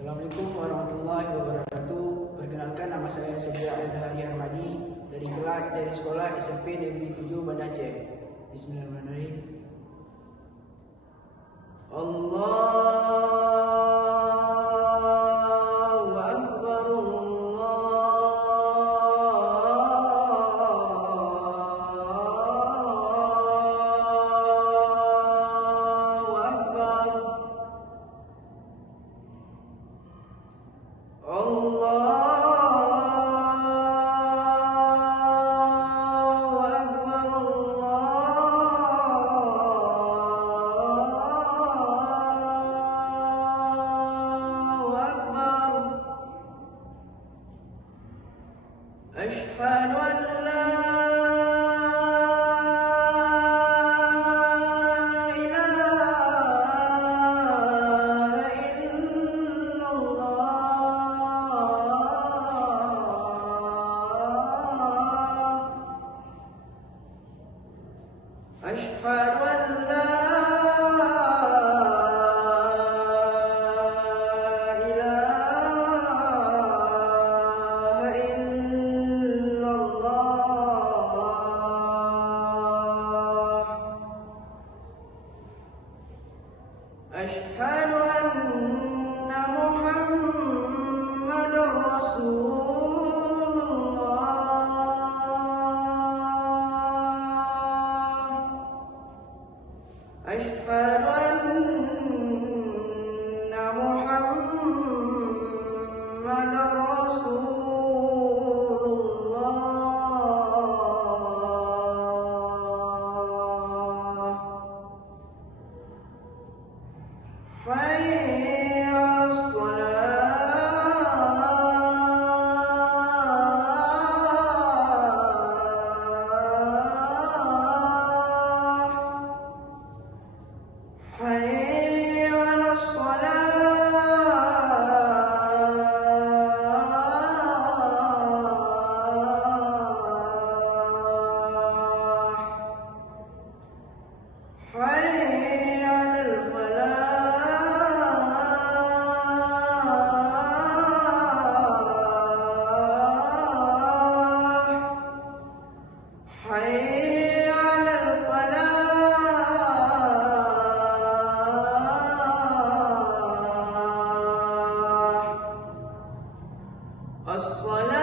Assalamualaikum warahmatullahi wabarakatuh. Perkenalkan, nama saya Surya Al-Dhari Ahmadi dari sekolah SMP Negeri 7 Banda Aceh. Bismillahirrahmanirrahim. Allahu Akbar, Allahu Akbar, Allahu Akbar, Allahu Akbar. Asyhadu an la ilaha illallah. Asyhadu an la ilaha illallah. Asyhadu anna Muhammadar Rasulullah. Asyhadu anna Muhammadar Rasulullah. Hayya 'alas shalah. Hayya 'alas shalah. Hayya 'alal falah. Hayya 'alal falah. As-salat